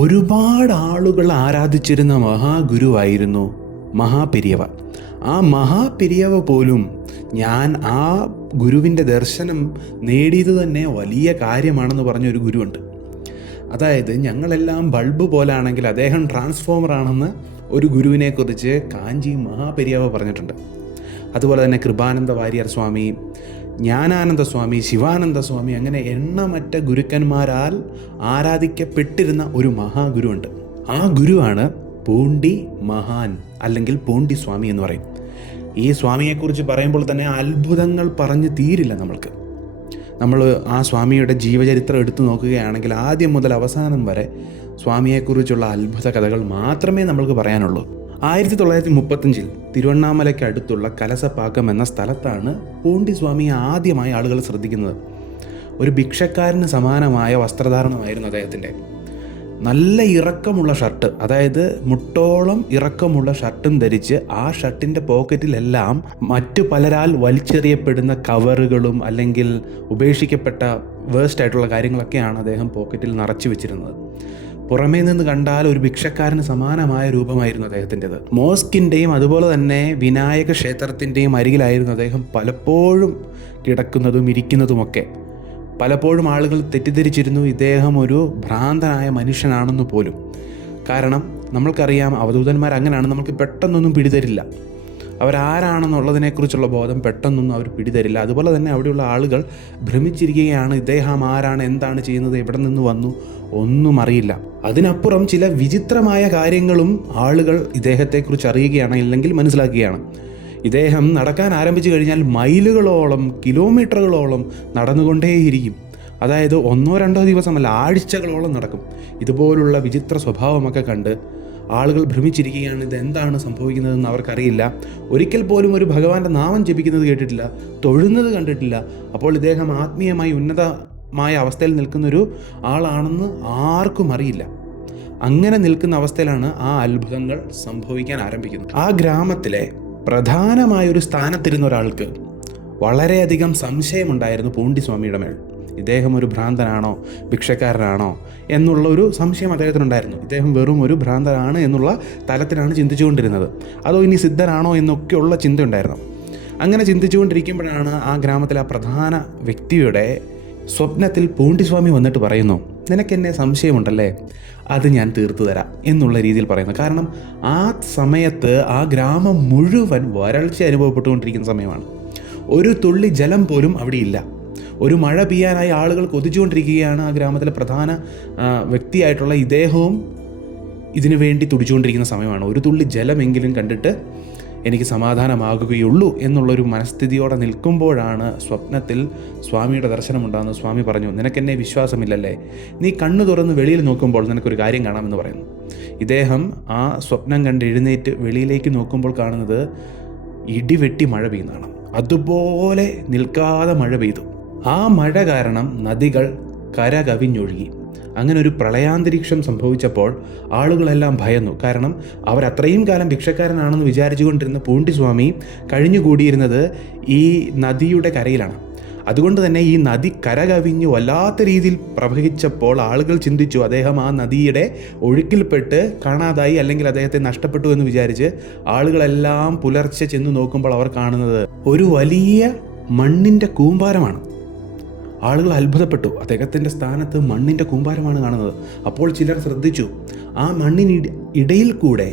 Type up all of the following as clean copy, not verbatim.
ഒരുപാട് ആളുകൾ ആരാധിച്ചിരുന്ന മഹാഗുരുവായിരുന്നു മഹാപെരിയവ. ആ മഹാപെരിയവ പോലും ഞാൻ ആ ഗുരുവിൻ്റെ ദർശനം നേടിയത് തന്നെ വലിയ കാര്യമാണെന്ന് പറഞ്ഞൊരു ഗുരുവുണ്ട്. അതായത് ഞങ്ങളെല്ലാം ബൾബ് പോലാണെങ്കിൽ അദ്ദേഹം ട്രാൻസ്ഫോമർ ആണെന്ന് ഒരു ഗുരുവിനെക്കുറിച്ച് കാഞ്ചി മഹാപെരിയവ പറഞ്ഞിട്ടുണ്ട്. അതുപോലെ തന്നെ കൃപാനന്ദ വാര്യർ സ്വാമി, ജ്ഞാനാനന്ദ സ്വാമി, ശിവാനന്ദ സ്വാമി, അങ്ങനെ എണ്ണമറ്റ ഗുരുക്കന്മാരാൽ ആരാധിക്കപ്പെട്ടിരുന്ന ഒരു മഹാഗുരുവുണ്ട്. ആ ഗുരുവാണ് പൂണ്ടി മഹാൻ അല്ലെങ്കിൽ പൂണ്ടി സ്വാമി എന്ന് പറയും. ഈ സ്വാമിയെക്കുറിച്ച് പറയുമ്പോൾ തന്നെ അത്ഭുതങ്ങൾ പറഞ്ഞ് തീരില്ല. നമ്മൾ ആ സ്വാമിയുടെ ജീവചരിത്രം എടുത്തു നോക്കുകയാണെങ്കിൽ ആദ്യം മുതൽ അവസാനം വരെ സ്വാമിയെക്കുറിച്ചുള്ള അത്ഭുത കഥകൾ മാത്രമേ നമ്മൾക്ക് പറയാനുള്ളൂ. 1935 തിരുവണ്ണാമലയ്ക്ക് അടുത്തുള്ള കലസപ്പാക്കം എന്ന സ്ഥലത്താണ് പൂണ്ടി സ്വാമിയെ ആദ്യമായി ആളുകൾ ശ്രദ്ധിക്കുന്നത്. ഒരു ഭിക്ഷക്കാരന് സമാനമായ വസ്ത്രധാരണമായിരുന്നു അദ്ദേഹത്തിൻ്റെ. നല്ല ഇറക്കമുള്ള ഷർട്ട്, അതായത് മുട്ടോളം ഇറക്കമുള്ള ഷർട്ടും ധരിച്ച് ആ ഷർട്ടിൻ്റെ പോക്കറ്റിലെല്ലാം മറ്റു പലരാൽ വലിച്ചെറിയപ്പെടുന്ന കവറുകളും അല്ലെങ്കിൽ ഉപേക്ഷിക്കപ്പെട്ട വേസ്റ്റ് ആയിട്ടുള്ള കാര്യങ്ങളൊക്കെയാണ് അദ്ദേഹം പോക്കറ്റിൽ നിറച്ചു വെച്ചിരുന്നത്. പുറമേ നിന്ന് കണ്ടാൽ ഒരു ഭിക്ഷക്കാരന് സമാനമായ രൂപമായിരുന്നു അദ്ദേഹത്തിൻ്റെത്. മോസ്കിൻ്റെയും അതുപോലെ തന്നെ വിനായക ക്ഷേത്രത്തിൻ്റെയും അരികിലായിരുന്നു അദ്ദേഹം പലപ്പോഴും കിടക്കുന്നതും ഇരിക്കുന്നതുമൊക്കെ. പലപ്പോഴും ആളുകൾ തെറ്റിദ്ധരിച്ചിരുന്നു ഇദ്ദേഹം ഒരു ഭ്രാന്തനായ മനുഷ്യനാണെന്ന് പോലും. കാരണം നമ്മൾക്കറിയാം അവധൂതന്മാർ അങ്ങനെയാണ്, നമുക്ക് പെട്ടെന്നൊന്നും പിടിതരില്ല. അവരാരാണെന്നുള്ളതിനെക്കുറിച്ചുള്ള ബോധം പെട്ടെന്നൊന്നും അവർ പിടിതരില്ല. അതുപോലെ തന്നെ അവിടെയുള്ള ആളുകൾ ഭ്രമിച്ചിരിക്കുകയാണ്, ഇദ്ദേഹം ആരാണ്, എന്താണ് ചെയ്യുന്നത്, എവിടെ നിന്ന് വന്നു, ഒന്നും അറിയില്ല. അതിനപ്പുറം ചില വിചിത്രമായ കാര്യങ്ങളും ആളുകൾ ഇദ്ദേഹത്തെക്കുറിച്ച് അറിയുകയാണ്, ഇല്ലെങ്കിൽ മനസ്സിലാക്കുകയാണ്. ഇദ്ദേഹം നടക്കാൻ ആരംഭിച്ചു കഴിഞ്ഞാൽ മൈലുകളോളം കിലോമീറ്ററുകളോളം നടന്നുകൊണ്ടേയിരിക്കും. അതായത് 1-2 ദിവസമല്ല, ആഴ്ചകളോളം നടക്കും. ഇതുപോലുള്ള വിചിത്ര സ്വഭാവമൊക്കെ കണ്ട് ആളുകൾ ഭ്രമിച്ചിരിക്കുകയാണ്, ഇതെന്താണ് സംഭവിക്കുന്നതെന്ന് അവർക്കറിയില്ല. ഒരിക്കൽ പോലും ഒരു ഭഗവാന്റെ നാമം ജപിക്കുന്നത് കേട്ടിട്ടില്ല, തൊഴുന്നത് കണ്ടിട്ടില്ല. അപ്പോൾ ഇദ്ദേഹം ആത്മീയമായി ഉന്നതമായ അവസ്ഥയിൽ നിൽക്കുന്നൊരു ആളാണെന്ന് ആർക്കും അറിയില്ല. അങ്ങനെ നിൽക്കുന്ന അവസ്ഥയിലാണ് ആ അത്ഭുതങ്ങൾ സംഭവിക്കാൻ ആരംഭിക്കുന്നത്. ആ ഗ്രാമത്തിലെ പ്രധാനമായൊരു സ്ഥാനത്തിരുന്ന ഒരാൾക്ക് വളരെയധികം സംശയമുണ്ടായിരുന്നു പൂണ്ടി സ്വാമിയുടെ മേൽ. ഇദ്ദേഹം ഒരു ഭ്രാന്തനാണോ, ഭിക്ഷക്കാരനാണോ എന്നുള്ള ഒരു സംശയം അദ്ദേഹത്തിനുണ്ടായിരുന്നു. ഇദ്ദേഹം വെറും ഒരു ഭ്രാന്തനാണ് എന്നുള്ള തലത്തിലാണ് ചിന്തിച്ചുകൊണ്ടിരുന്നത്, അതോ ഇനി സിദ്ധനാണോ എന്നൊക്കെയുള്ള ചിന്തയുണ്ടായിരുന്നു. അങ്ങനെ ചിന്തിച്ചുകൊണ്ടിരിക്കുമ്പോഴാണ് ആ ഗ്രാമത്തിലെ ആ പ്രധാന വ്യക്തിയുടെ സ്വപ്നത്തിൽ പൂണ്ടിസ്വാമി വന്നിട്ട് പറയുന്നു, നിനക്കെന്നെ സംശയമുണ്ടല്ലേ, അത് ഞാൻ തീർത്തു തരാം എന്നുള്ള രീതിയിൽ പറയുന്നു. കാരണം ആ സമയത്ത് ആ ഗ്രാമം മുഴുവൻ വരൾച്ച അനുഭവപ്പെട്ടുകൊണ്ടിരിക്കുന്ന സമയമാണ്. ഒരു തുള്ളി ജലം പോലും അവിടെ ഇല്ല. ഒരു മഴ പെയ്യാനായി ആളുകൾ കൊതിച്ചുകൊണ്ടിരിക്കുകയാണ്. ആ ഗ്രാമത്തിലെ പ്രധാന വ്യക്തിയായിട്ടുള്ള ഇദ്ദേഹവും ഇതിനു വേണ്ടി തുടിച്ചുകൊണ്ടിരിക്കുന്ന സമയമാണ്. ഒരു തുള്ളി ജലമെങ്കിലും കണ്ടിട്ട് എനിക്ക് സമാധാനമാകുകയുള്ളൂ എന്നുള്ളൊരു മനസ്ഥിതിയോടെ നിൽക്കുമ്പോഴാണ് സ്വപ്നത്തിൽ സ്വാമിയുടെ ദർശനമുണ്ടാകുന്നത്. സ്വാമി പറഞ്ഞു, നിനക്കെന്നെ വിശ്വാസമില്ലല്ലേ, നീ കണ്ണു തുറന്ന് വെളിയിൽ നോക്കുമ്പോൾ നിനക്കൊരു കാര്യം കാണാമെന്ന് പറയുന്നു. ഇദ്ദേഹം ആ സ്വപ്നം കണ്ട് എഴുന്നേറ്റ് വെളിയിലേക്ക് നോക്കുമ്പോൾ കാണുന്നത് ഇടിവെട്ടി മഴ പെയ്യുന്നതാണ്. അതുപോലെ നിൽക്കാതെ മഴ പെയ്തു. ആ മഴ കാരണം നദികൾ കരകവിഞ്ഞൊഴുകി. അങ്ങനെ ഒരു പ്രളയാന്തരീക്ഷം സംഭവിച്ചപ്പോൾ ആളുകളെല്ലാം ഭയന്നു. കാരണം അവരത്രയും കാലം ഭിക്ഷക്കാരനാണെന്ന് വിചാരിച്ചുകൊണ്ടിരുന്ന പൂണ്ടിസ്വാമി കഴിഞ്ഞുകൂടിയിരുന്നത് ഈ നദിയുടെ കരയിലാണ്. അതുകൊണ്ട് തന്നെ ഈ നദി കരകവിഞ്ഞ് വല്ലാത്ത രീതിയിൽ പ്രവഹിച്ചപ്പോൾ ആളുകൾ ചിന്തിച്ചു അദ്ദേഹം ആ നദിയുടെ ഒഴുക്കിൽപ്പെട്ട് കാണാതായി, അല്ലെങ്കിൽ അദ്ദേഹത്തെ നഷ്ടപ്പെട്ടു എന്ന് വിചാരിച്ച് ആളുകളെല്ലാം പുലർച്ചെ ചെന്ന് നോക്കുമ്പോൾ അവർ കാണുന്നത് ഒരു വലിയ മണ്ണിൻ്റെ കൂമ്പാരമാണ്. ആളുകൾ അത്ഭുതപ്പെട്ടു, അദ്ദേഹത്തിൻ്റെ സ്ഥാനത്ത് മണ്ണിൻ്റെ കൂമ്പാരമാണ് കാണുന്നത്. അപ്പോൾ ചിലർ ശ്രദ്ധിച്ചു, ആ ഇടയിൽ കൂടെ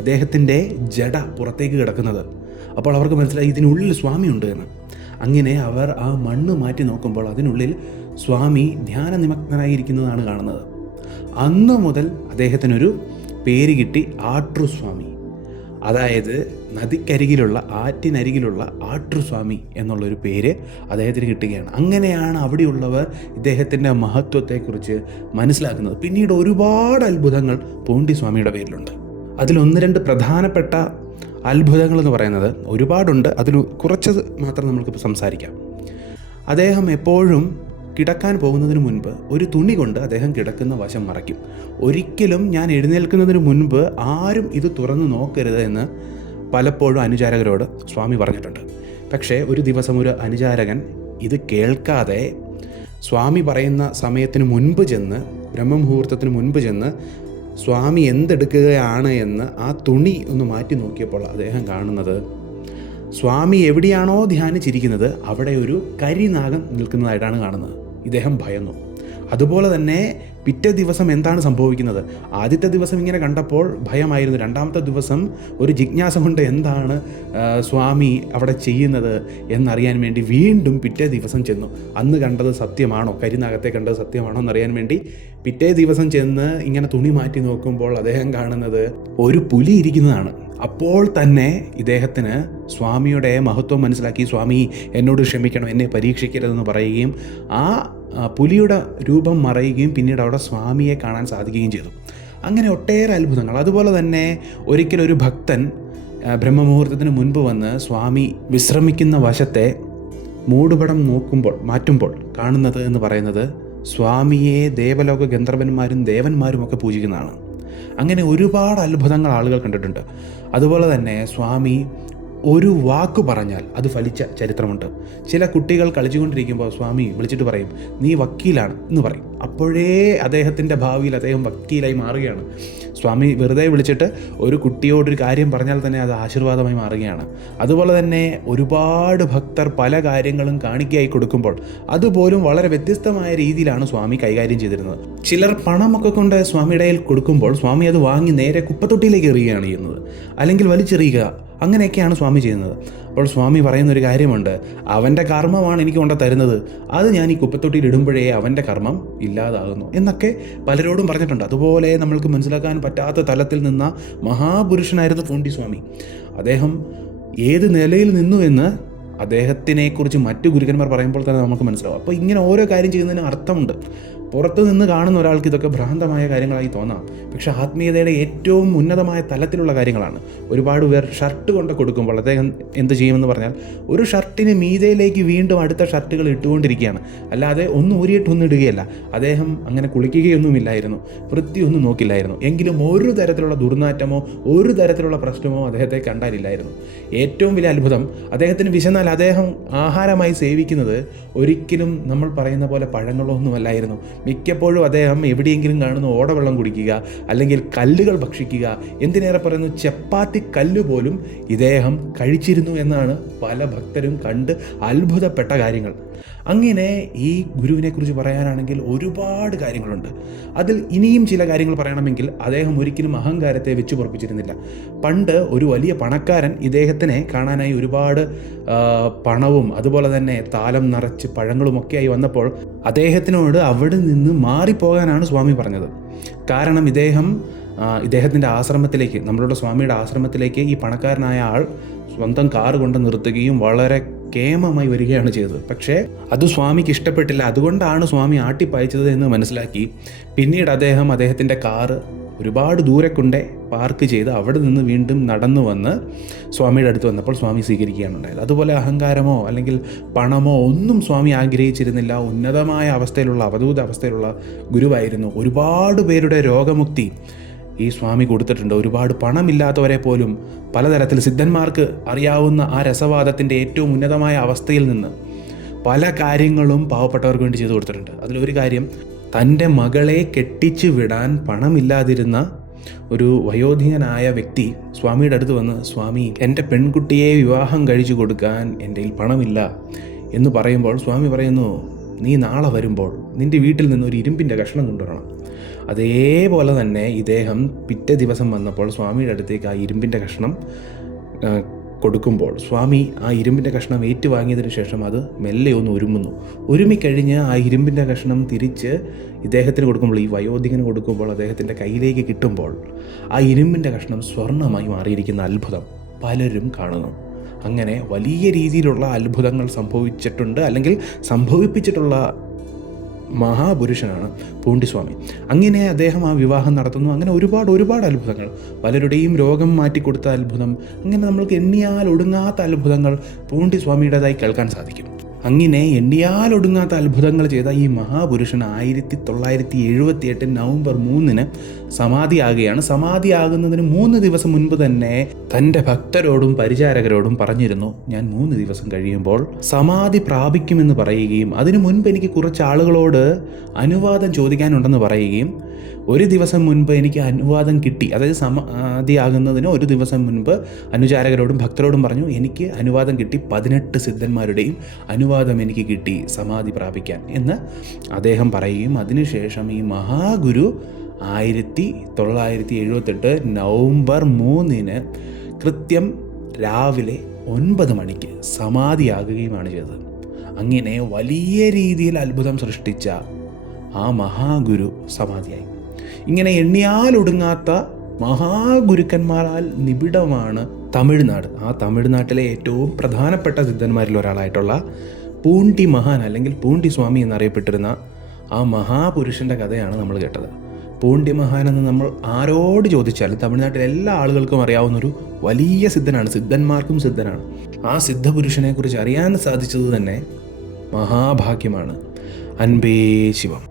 അദ്ദേഹത്തിൻ്റെ ജട പുറത്തേക്ക് കിടക്കുന്നത്. അപ്പോൾ അവർക്ക് മനസ്സിലായി ഇതിനുള്ളിൽ സ്വാമി ഉണ്ട് എന്ന്. അങ്ങനെ അവർ ആ മണ്ണ് മാറ്റി നോക്കുമ്പോൾ അതിനുള്ളിൽ സ്വാമി ധ്യാനനിമഗ്നനായിരിക്കുന്നതാണ് കാണുന്നത്. അന്നു മുതൽ അദ്ദേഹത്തിനൊരു പേര് കിട്ടി, ആട്രുസ്വാമി. അതായത് നദിക്കരികിലുള്ള, ആറ്റിനരികിലുള്ള ആട്രുസ്വാമി എന്നുള്ളൊരു പേര് അദ്ദേഹത്തിന് കിട്ടുകയാണ്. അങ്ങനെയാണ് അവിടെയുള്ളവർ ഇദ്ദേഹത്തിൻ്റെ മഹത്വത്തെക്കുറിച്ച് മനസ്സിലാക്കുന്നത്. പിന്നീട് ഒരുപാട് അത്ഭുതങ്ങൾ പൂണ്ടിസ്വാമിയുടെ പേരിലുണ്ട്. അതിൽ 1-2 പ്രധാനപ്പെട്ട അത്ഭുതങ്ങൾ എന്ന് പറയുന്നത് ഒരുപാടുണ്ട്. അതിൽ കുറച്ച് മാത്രം നമ്മൾക്കിപ്പോൾ സംസാരിക്കാം. അദ്ദേഹം എപ്പോഴും കിടക്കാൻ പോകുന്നതിന് മുൻപ് ഒരു തുണി കൊണ്ട് അദ്ദേഹം കിടക്കുന്ന വശം മറയ്ക്കും. ഒരിക്കലും ഞാൻ എഴുന്നേൽക്കുന്നതിന് മുൻപ് ആരും ഇത് തുറന്നു നോക്കരുത് എന്ന് പലപ്പോഴും അനുചാരകരോട് സ്വാമി പറഞ്ഞിട്ടുണ്ട്. പക്ഷേ ഒരു ദിവസം ഒരു അനുചാരകൻ ഇത് കേൾക്കാതെ സ്വാമി പറയുന്ന സമയത്തിന് മുൻപ് ചെന്ന് ബ്രഹ്മമുഹൂർത്തത്തിന് മുൻപ് ചെന്ന് സ്വാമി എന്തെടുക്കുകയാണ് എന്ന് ആ തുണി ഒന്ന് മാറ്റി നോക്കിയപ്പോൾ അദ്ദേഹം കാണുന്നത് സ്വാമി എവിടെയാണോ ധ്യാനിച്ചിരിക്കുന്നത് അവിടെ ഒരു കരിനാഗം നിൽക്കുന്നതായിട്ടാണ് കാണുന്നത്. ഇദ്ദേഹം ഭയന്നു. അതുപോലെ തന്നെ പിറ്റേ ദിവസം എന്താണ് സംഭവിക്കുന്നത്? ആദ്യത്തെ ദിവസം ഇങ്ങനെ കണ്ടപ്പോൾ ഭയമായിരുന്നു. രണ്ടാമത്തെ ദിവസം ഒരു ജിജ്ഞാസ കൊണ്ട് എന്താണ് സ്വാമി അവിടെ ചെയ്യുന്നത് എന്നറിയാൻ വേണ്ടി വീണ്ടും പിറ്റേ ദിവസം ചെന്നു. അന്ന് കണ്ടത് സത്യമാണോ, കരിനാഗത്തെ കണ്ടത് സത്യമാണോ എന്നറിയാൻ വേണ്ടി പിറ്റേ ദിവസം ചെന്ന് ഇങ്ങനെ തുണി മാറ്റി നോക്കുമ്പോൾ അദ്ദേഹം കാണുന്നത് ഒരു പുലി ഇരിക്കുന്നതാണ്. അപ്പോൾ തന്നെ ഇദ്ദേഹത്തിന് സ്വാമിയുടെ മഹത്വം മനസ്സിലാക്കി, സ്വാമി എന്നോട് ക്ഷമിക്കണം, എന്നെ പരീക്ഷിക്കരുതെന്ന് പറയുകയും ആ പുലിയുടെ രൂപം മറയുകയും പിന്നീട് അവിടെ സ്വാമിയെ കാണാൻ സാധിക്കുകയും ചെയ്തു. അങ്ങനെ ഒട്ടേറെ അത്ഭുതങ്ങൾ. അതുപോലെ തന്നെ ഒരിക്കലൊരു ഭക്തൻ ബ്രഹ്മമുഹൂർത്തത്തിന് മുൻപ് വന്ന് സ്വാമി വിശ്രമിക്കുന്ന വശത്തെ മൂടുപടം മാറ്റുമ്പോൾ കാണുന്നത് എന്ന് പറയുന്നത് സ്വാമിയെ ദേവലോക ഗന്ധർവന്മാരും ദേവന്മാരുമൊക്കെ പൂജിക്കുന്നതാണ്. അങ്ങനെ ഒരുപാട് അത്ഭുതങ്ങൾ ആളുകൾ കണ്ടിട്ടുണ്ട്. അതുപോലെ തന്നെ സ്വാമി ഒരു വാക്ക് പറഞ്ഞാൽ അത് ഫലിച്ച ചരിത്രമുണ്ട്. ചില കുട്ടികൾ കളിച്ചുകൊണ്ടിരിക്കുമ്പോൾ സ്വാമി വിളിച്ചിട്ട് പറയും, നീ വക്കീലാണ് എന്ന് പറയും. അപ്പോഴേ അദ്ദേഹത്തിൻ്റെ ഭാവിയിൽ അദ്ദേഹം വക്കീലായി മാറുകയാണ്. സ്വാമി വെറുതെ വിളിച്ചിട്ട് ഒരു കുട്ടിയോടൊരു കാര്യം പറഞ്ഞാൽ തന്നെ അത് ആശീർവാദമായി മാറുകയാണ്. അതുപോലെ തന്നെ ഒരുപാട് ഭക്തർ പല കാര്യങ്ങളും കാണിക്കയായി കൊടുക്കുമ്പോൾ അതുപോലും വളരെ വ്യത്യസ്തമായ രീതിയിലാണ് സ്വാമി കൈകാര്യം ചെയ്തിരുന്നത്. ചിലർ പണമൊക്കെ കൊണ്ട് സ്വാമിയുടെ കയ്യിൽ കൊടുക്കുമ്പോൾ സ്വാമി അത് വാങ്ങി നേരെ കുപ്പത്തൊട്ടിയിലേക്ക് എറിയുകയാണ് ചെയ്യുന്നത്, അല്ലെങ്കിൽ വലിച്ചെറിയുക. അങ്ങനെയൊക്കെയാണ് സ്വാമി ചെയ്യുന്നത്. അപ്പോൾ സ്വാമി പറയുന്നൊരു കാര്യമുണ്ട്, അവൻ്റെ കർമ്മമാണ് എനിക്ക് കൊണ്ട് തരുന്നത്, അത് ഞാൻ ഈ കുപ്പത്തൊട്ടിയിൽ ഇടുമ്പോഴേ അവൻ്റെ കർമ്മം ഇല്ലാതാകുന്നു എന്നൊക്കെ പലരോടും പറഞ്ഞിട്ടുണ്ട്. അതുപോലെ നമ്മൾക്ക് മനസ്സിലാക്കാൻ പറ്റാത്ത തലത്തിൽ നിന്ന മഹാപുരുഷനായിരുന്നു പൂണ്ടി സ്വാമി. അദ്ദേഹം ഏത് നിലയിൽ നിന്നു എന്ന് അദ്ദേഹത്തിനെക്കുറിച്ച് മറ്റു ഗുരുക്കന്മാർ പറയുമ്പോൾ തന്നെ നമുക്ക് മനസ്സിലാവും. അപ്പോൾ ഇങ്ങനെ ഓരോ കാര്യം ചെയ്യുന്നതിന് അർത്ഥമുണ്ട്. പുറത്തു നിന്ന് കാണുന്ന ഒരാൾക്ക് ഇതൊക്കെ ഭ്രാന്തമായ കാര്യങ്ങളായി തോന്നാം, പക്ഷേ ആത്മീയതയുടെ ഏറ്റവും ഉന്നതമായ തലത്തിലുള്ള കാര്യങ്ങളാണ്. ഒരുപാട് പേർ ഷർട്ട് കൊണ്ട് കൊടുക്കുമ്പോൾ അദ്ദേഹം എന്ത് ചെയ്യുമെന്ന് പറഞ്ഞാൽ ഒരു ഷർട്ടിന് മീതയിലേക്ക് വീണ്ടും അടുത്ത ഷർട്ടുകൾ ഇട്ടുകൊണ്ടിരിക്കുകയാണ്, അല്ലാതെ ഒന്നും ഊരിയിട്ടൊന്നും ഇടുകയല്ല. അദ്ദേഹം അങ്ങനെ കുളിക്കുകയൊന്നുമില്ലായിരുന്നു, വൃത്തിയൊന്നും നോക്കില്ലായിരുന്നു. എങ്കിലും ഒരു തരത്തിലുള്ള ദുർനാറ്റമോ ഒരു തരത്തിലുള്ള പ്രശ്നമോ അദ്ദേഹത്തെ കണ്ടാലില്ലായിരുന്നു. ഏറ്റവും വലിയ അത്ഭുതം, അദ്ദേഹത്തിന് വിശന്നാൽ അദ്ദേഹം ആഹാരമായി സേവിക്കുന്നത് ഒരിക്കലും നമ്മൾ പറയുന്ന പോലെ പഴങ്ങളോ ഒന്നുമല്ലായിരുന്നു. മിക്കപ്പോഴും അദ്ദേഹം എവിടെയെങ്കിലും കാണുന്ന ഓടവെള്ളം കുടിക്കുക, അല്ലെങ്കിൽ കല്ലുകൾ ഭക്ഷിക്കുക, എന്തിനേറെ പറയുന്നു ചപ്പാത്തി കല്ല് പോലും ഇദ്ദേഹം കഴിച്ചിരുന്നു എന്നാണ് പല ഭക്തരും കണ്ട് അത്ഭുതപ്പെട്ട കാര്യങ്ങൾ. അങ്ങനെ ഈ ഗുരുവിനെക്കുറിച്ച് പറയാനാണെങ്കിൽ ഒരുപാട് കാര്യങ്ങളുണ്ട്. അതിൽ ഇനിയും ചില കാര്യങ്ങൾ പറയണമെങ്കിൽ അദ്ദേഹം ഒരിക്കലും അഹങ്കാരത്തെ വെച്ചു പൊറപ്പിച്ചിരുന്നില്ല. പണ്ട് ഒരു വലിയ പണക്കാരൻ ഇദ്ദേഹത്തിനെ കാണാനായി ഒരുപാട് പണവും അതുപോലെ തന്നെ താലം നിറച്ച് പഴങ്ങളുമൊക്കെയായി വന്നപ്പോൾ അദ്ദേഹത്തിനോട് അവിടെ നിന്ന് മാറിപ്പോകാനാണ് സ്വാമി പറഞ്ഞത്. കാരണം ഇദ്ദേഹത്തിൻ്റെ ആശ്രമത്തിലേക്ക്, നമ്മളുടെ സ്വാമിയുടെ ആശ്രമത്തിലേക്ക് ഈ പണക്കാരനായ ആൾ സ്വന്തം കാറ് കൊണ്ട് നിർത്തുകയും വളരെ കേമമായി വരികയാണ് ചെയ്തത്. പക്ഷേ അത് സ്വാമിക്ക് ഇഷ്ടപ്പെട്ടില്ല. അതുകൊണ്ടാണ് സ്വാമി ആട്ടിപ്പായച്ചത് എന്ന് മനസ്സിലാക്കി പിന്നീട് അദ്ദേഹത്തിൻ്റെ കാറ് ഒരുപാട് ദൂരെ കൊണ്ടേ പാർക്ക് ചെയ്ത് അവിടെ നിന്ന് വീണ്ടും നടന്നു വന്ന് സ്വാമിയുടെ അടുത്ത് വന്നപ്പോൾ സ്വാമി സ്വീകരിക്കുകയാണ് ഉണ്ടായത്. അതുപോലെ അഹങ്കാരമോ അല്ലെങ്കിൽ പണമോ ഒന്നും സ്വാമി ആഗ്രഹിച്ചിരുന്നില്ല. ഉന്നതമായ അവസ്ഥയിലുള്ള അവധൂത അവസ്ഥയിലുള്ള ഗുരുവായിരുന്നു. ഒരുപാട് പേരുടെ രോഗമുക്തി ഈ സ്വാമി കൊടുത്തിട്ടുണ്ട്. ഒരുപാട് പണമില്ലാത്തവരെ പോലും പലതരത്തിൽ സിദ്ധന്മാർക്ക് അറിയാവുന്ന ആ രസവാദത്തിൻ്റെ ഏറ്റവും ഉന്നതമായ അവസ്ഥയിൽ നിന്ന് പല കാര്യങ്ങളും പാവപ്പെട്ടവർക്ക് വേണ്ടി ചെയ്തു കൊടുത്തിട്ടുണ്ട്. അതിലൊരു കാര്യം, തൻ്റെ മകളെ കെട്ടിച്ചു വിടാൻ പണമില്ലാതിരുന്ന ഒരു വയോധികനായ വ്യക്തി സ്വാമിയുടെ അടുത്ത് വന്ന്, സ്വാമി എൻ്റെ പെൺകുട്ടിയെ വിവാഹം കഴിച്ചു കൊടുക്കാൻ എൻ്റെ കയ്യിൽ പണമില്ല എന്ന് പറയുമ്പോൾ സ്വാമി പറയുന്നു, നീ നാളെ വരുമ്പോൾ നിൻ്റെ വീട്ടിൽ നിന്ന് ഒരു ഇരുമ്പിൻ്റെ കഷ്ണം കൊണ്ടുവരണം. അതേപോലെ തന്നെ ഇദ്ദേഹം പിറ്റേ ദിവസം വന്നപ്പോൾ സ്വാമിയുടെ അടുത്തേക്ക് ആ ഇരുമ്പിൻ്റെ കഷ്ണം കൊടുക്കുമ്പോൾ സ്വാമി ആ ഇരുമ്പിൻ്റെ കഷ്ണം ഏറ്റുവാങ്ങിയതിന് ശേഷം അത് മെല്ലെ ഒന്ന് ഉരുമിക്കഴിഞ്ഞ് ആ ഇരുമ്പിൻ്റെ കഷ്ണം തിരിച്ച് ഇദ്ദേഹത്തിന് കൊടുക്കുമ്പോൾ, ഈ വയോധികന് കൊടുക്കുമ്പോൾ അദ്ദേഹത്തിൻ്റെ കയ്യിലേക്ക് കിട്ടുമ്പോൾ ആ ഇരുമ്പിൻ്റെ കഷ്ണം സ്വർണ്ണമായി മാറിയിരിക്കുന്ന അത്ഭുതം പലരും കാണുന്നു. അങ്ങനെ വലിയ രീതിയിലുള്ള അത്ഭുതങ്ങൾ സംഭവിച്ചിട്ടുണ്ട്, അല്ലെങ്കിൽ സംഭവിപ്പിച്ചിട്ടുള്ള മഹാപുരുഷനാണ് പൂണ്ടിസ്വാമി. അങ്ങനെ അദ്ദേഹം ആ വിവാഹം നടത്തുന്നു. അങ്ങനെ ഒരുപാട് അത്ഭുതങ്ങൾ, പലരുടെയും രോഗം മാറ്റിക്കൊടുത്ത അത്ഭുതം, അങ്ങനെ നമ്മൾക്ക് എണ്ണിയാൽ ഒടുങ്ങാത്ത അത്ഭുതങ്ങൾ പൂണ്ടിസ്വാമിയുടേതായി കേൾക്കാൻ സാധിക്കും. അങ്ങനെ എണ്ണിയാലൊടുങ്ങാത്ത അത്ഭുതങ്ങൾ ചെയ്ത ഈ മഹാപുരുഷൻ 1978 നവംബർ 3 സമാധിയാകുകയാണ്. സമാധിയാകുന്നതിന് 3 ദിവസം മുൻപ് തന്നെ തൻ്റെ ഭക്തരോടും പരിചാരകരോടും പറഞ്ഞിരുന്നു, ഞാൻ 3 ദിവസം കഴിയുമ്പോൾ സമാധി പ്രാപിക്കുമെന്ന് പറയുകയും അതിനു മുൻപ് എനിക്ക് കുറച്ച് ആളുകളോട് അനുവാദം ചോദിക്കാനുണ്ടെന്ന് പറയുകയും 1 ദിവസം മുൻപ് എനിക്ക് അനുവാദം കിട്ടി. അതായത് സമാധിയാകുന്നതിന് 1 ദിവസം മുൻപ് അനുചാരകരോടും ഭക്തരോടും പറഞ്ഞു, എനിക്ക് അനുവാദം കിട്ടി, 18 സിദ്ധന്മാരുടെയും അനുവാദം എനിക്ക് കിട്ടി സമാധി പ്രാപിക്കാൻ എന്ന് അദ്ദേഹം പറയുകയും അതിനുശേഷം ഈ മഹാഗുരു 1978 നവംബർ 3 കൃത്യം രാവിലെ 9 മണിക്ക് സമാധിയാകുകയുമാണ് ചെയ്തത്. അങ്ങനെ വലിയ രീതിയിൽ അത്ഭുതം സൃഷ്ടിച്ച ആ മഹാഗുരു സമാധിയായി. ഇങ്ങനെ എണ്ണിയാലൊടുങ്ങാത്ത മഹാഗുരുക്കന്മാരാൽ നിബിഡമാണ് തമിഴ്നാട്. ആ തമിഴ്നാട്ടിലെ ഏറ്റവും പ്രധാനപ്പെട്ട സിദ്ധന്മാരിൽ ഒരാളായിട്ടുള്ള പൂണ്ടി മഹാൻ അല്ലെങ്കിൽ പൂണ്ടി സ്വാമി എന്നറിയപ്പെട്ടിരുന്ന ആ മഹാപുരുഷൻ്റെ കഥയാണ് നമ്മൾ കേട്ടത്. പൂണ്ടി മഹാൻ എന്ന് നമ്മൾ ആരോട് ചോദിച്ചാലും തമിഴ്നാട്ടിലെ എല്ലാ ആളുകൾക്കും അറിയാവുന്നൊരു വലിയ സിദ്ധനാണ്, സിദ്ധന്മാർക്കും സിദ്ധനാണ്. ആ സിദ്ധപുരുഷനെക്കുറിച്ച് അറിയാൻ സാധിച്ചത് തന്നെ മഹാഭാഗ്യമാണ്. അൻപേ ശിവം.